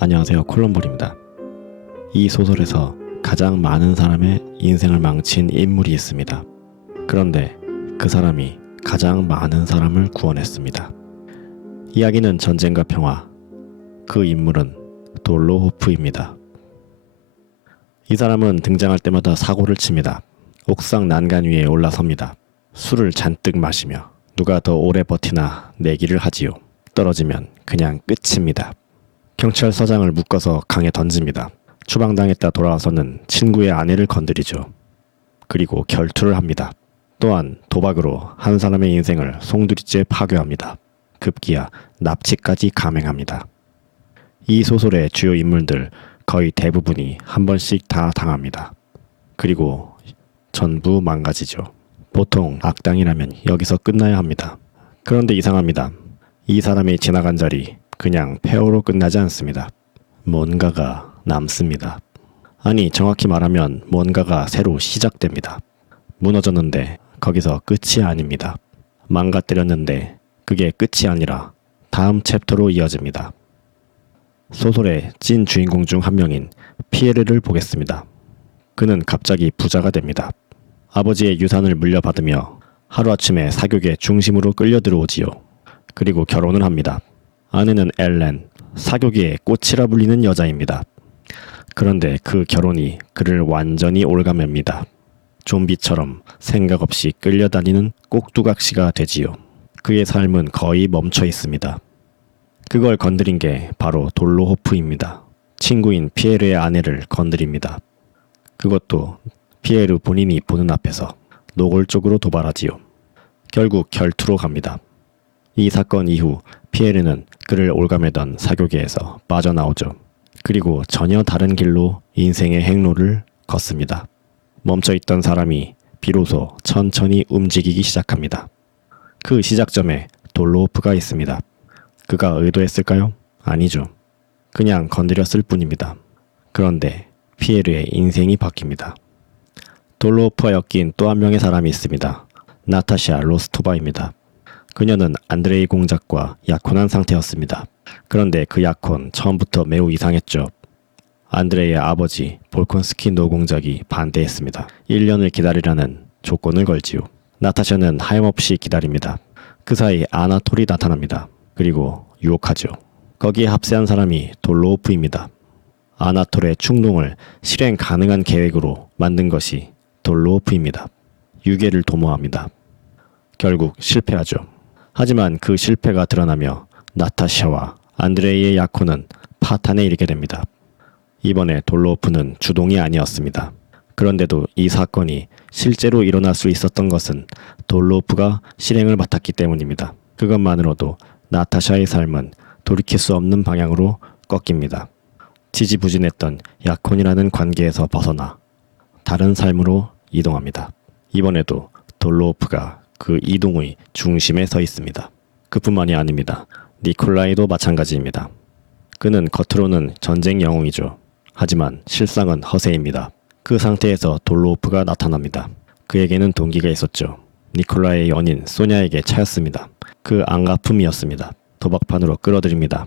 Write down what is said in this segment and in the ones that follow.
안녕하세요, 콜럼볼입니다. 이 소설에서 가장 많은 사람의 인생을 망친 인물이 있습니다. 그런데 그 사람이 가장 많은 사람을 구원했습니다. 이야기는 전쟁과 평화, 그 인물은 돌로호프입니다. 이 사람은 등장할 때마다 사고를 칩니다. 옥상 난간 위에 올라섭니다. 술을 잔뜩 마시며 누가 더 오래 버티나 내기를 하지요. 떨어지면 그냥 끝입니다. 경찰서장을 묶어서 강에 던집니다. 추방당했다 돌아와서는 친구의 아내를 건드리죠. 그리고 결투를 합니다. 또한 도박으로 한 사람의 인생을 송두리째 파괴합니다. 급기야 납치까지 감행합니다. 이 소설의 주요 인물들 거의 대부분이 한 번씩 다 당합니다. 그리고 전부 망가지죠. 보통 악당이라면 여기서 끝나야 합니다. 그런데 이상합니다. 이 사람이 지나간 자리 그냥 폐허로 끝나지 않습니다. 뭔가가 남습니다. 아니, 정확히 말하면 뭔가가 새로 시작됩니다. 무너졌는데 거기서 끝이 아닙니다. 망가뜨렸는데 그게 끝이 아니라 다음 챕터로 이어집니다. 소설의 찐 주인공 중 한 명인 피에르를 보겠습니다. 그는 갑자기 부자가 됩니다. 아버지의 유산을 물려받으며 하루아침에 사교계 중심으로 끌려 들어오지요. 그리고 결혼을 합니다. 아내는 엘렌, 사교계의 꽃이라 불리는 여자입니다. 그런데 그 결혼이 그를 완전히 올가맵니다. 좀비처럼 생각 없이 끌려다니는 꼭두각시가 되지요. 그의 삶은 거의 멈춰 있습니다. 그걸 건드린 게 바로 돌로호프입니다. 친구인 피에르의 아내를 건드립니다. 그것도 피에르 본인이 보는 앞에서 노골적으로 도발하지요. 결국 결투로 갑니다. 이 사건 이후 피에르는 그를 올가매던 사교계에서 빠져나오죠. 그리고 전혀 다른 길로 인생의 행로를 걷습니다. 멈춰있던 사람이 비로소 천천히 움직이기 시작합니다. 그 시작점에 돌로호프가 있습니다. 그가 의도했을까요? 아니죠. 그냥 건드렸을 뿐입니다. 그런데 피에르의 인생이 바뀝니다. 돌로호프와 엮인 또 한 명의 사람이 있습니다. 나타샤 로스토바입니다. 그녀는 안드레이 공작과 약혼한 상태였습니다. 그런데 그 약혼 처음부터 매우 이상했죠. 안드레이의 아버지 볼콘스키 노공작이 반대했습니다. 1년을 기다리라는 조건을 걸지요. 나타샤는 하염없이 기다립니다. 그 사이 아나톨이 나타납니다. 그리고 유혹하죠. 거기에 합세한 사람이 돌로호프입니다. 아나톨의 충동을 실행 가능한 계획으로 만든 것이 돌로호프입니다. 유괴를 도모합니다. 결국 실패하죠. 하지만 그 실패가 드러나며 나타샤와 안드레이의 약혼은 파탄에 이르게 됩니다. 이번에 돌로호프는 주동이 아니었습니다. 그런데도 이 사건이 실제로 일어날 수 있었던 것은 돌로호프가 실행을 맡았기 때문입니다. 그것만으로도 나타샤의 삶은 돌이킬 수 없는 방향으로 꺾입니다. 지지부진했던 약혼이라는 관계에서 벗어나 다른 삶으로 이동합니다. 이번에도 돌로호프가 그 이동의 중심에 서 있습니다. 그뿐만이 아닙니다. 니콜라이도 마찬가지입니다. 그는 겉으로는 전쟁 영웅이죠. 하지만 실상은 허세입니다. 그 상태에서 돌로호프가 나타납니다. 그에게는 동기가 있었죠. 니콜라이의 연인 소냐에게 차였습니다. 그 안갚음이었습니다. 도박판으로 끌어들입니다.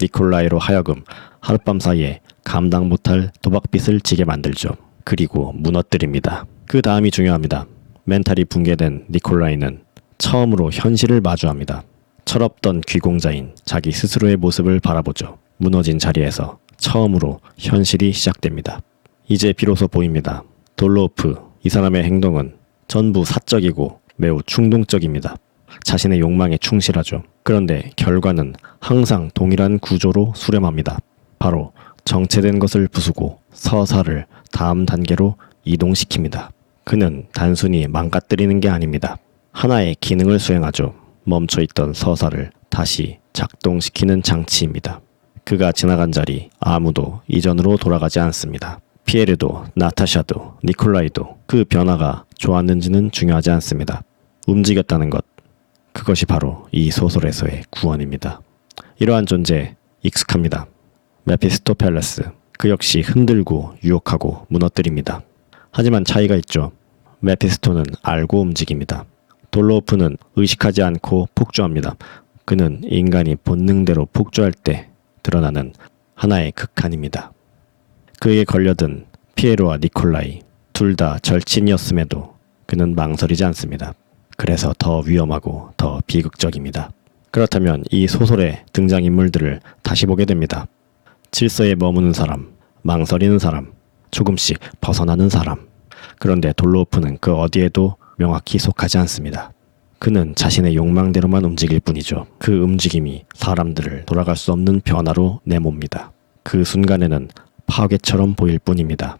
니콜라이로 하여금 하룻밤 사이에 감당 못할 도박빚을 지게 만들죠. 그리고 무너뜨립니다. 그 다음이 중요합니다. 멘탈이 붕괴된 니콜라이는 처음으로 현실을 마주합니다. 철없던 귀공자인 자기 스스로의 모습을 바라보죠. 무너진 자리에서 처음으로 현실이 시작됩니다. 이제 비로소 보입니다. 돌로호프, 이 사람의 행동은 전부 사적이고 매우 충동적입니다. 자신의 욕망에 충실하죠. 그런데 결과는 항상 동일한 구조로 수렴합니다. 바로 정체된 것을 부수고 서사를 다음 단계로 이동시킵니다. 그는 단순히 망가뜨리는 게 아닙니다. 하나의 기능을 수행하죠. 멈춰있던 서사를 다시 작동시키는 장치입니다. 그가 지나간 자리 아무도 이전으로 돌아가지 않습니다. 피에르도 나타샤도 니콜라이도 그 변화가 좋았는지는 중요하지 않습니다. 움직였다는 것, 그것이 바로 이 소설에서의 구원입니다. 이러한 존재 익숙합니다. 메피스토펠레스, 그 역시 흔들고 유혹하고 무너뜨립니다. 하지만 차이가 있죠. 메피스토는 알고 움직입니다. 돌로우프는 의식하지 않고 폭주합니다. 그는 인간이 본능대로 폭주할 때 드러나는 하나의 극한입니다. 그에게 걸려든 피에로와 니콜라이 둘 다 절친이었음에도 그는 망설이지 않습니다. 그래서 더 위험하고 더 비극적입니다. 그렇다면 이 소설의 등장인물들을 다시 보게 됩니다. 질서에 머무는 사람, 망설이는 사람, 조금씩 벗어나는 사람. 그런데 돌로우프는 그 어디에도 명확히 속하지 않습니다. 그는 자신의 욕망대로만 움직일 뿐이죠. 그 움직임이 사람들을 돌아갈 수 없는 변화로 내몹니다. 그 순간에는 파괴처럼 보일 뿐입니다.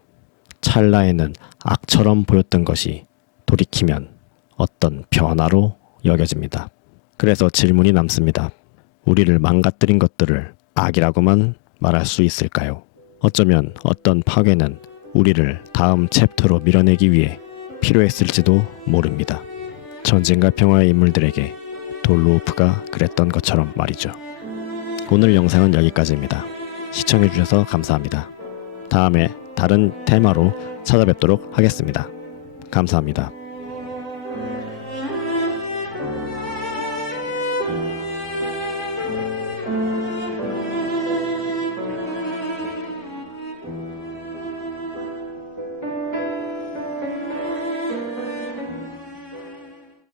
찰나에는 악처럼 보였던 것이 돌이키면 어떤 변화로 여겨집니다. 그래서 질문이 남습니다. 우리를 망가뜨린 것들을 악이라고만 말할 수 있을까요? 어쩌면 어떤 파괴는 우리를 다음 챕터로 밀어내기 위해 필요했을지도 모릅니다. 전쟁과 평화의 인물들에게 돌로우프가 그랬던 것처럼 말이죠. 오늘 영상은 여기까지입니다. 시청해주셔서 감사합니다. 다음에 다른 테마로 찾아뵙도록 하겠습니다. 감사합니다.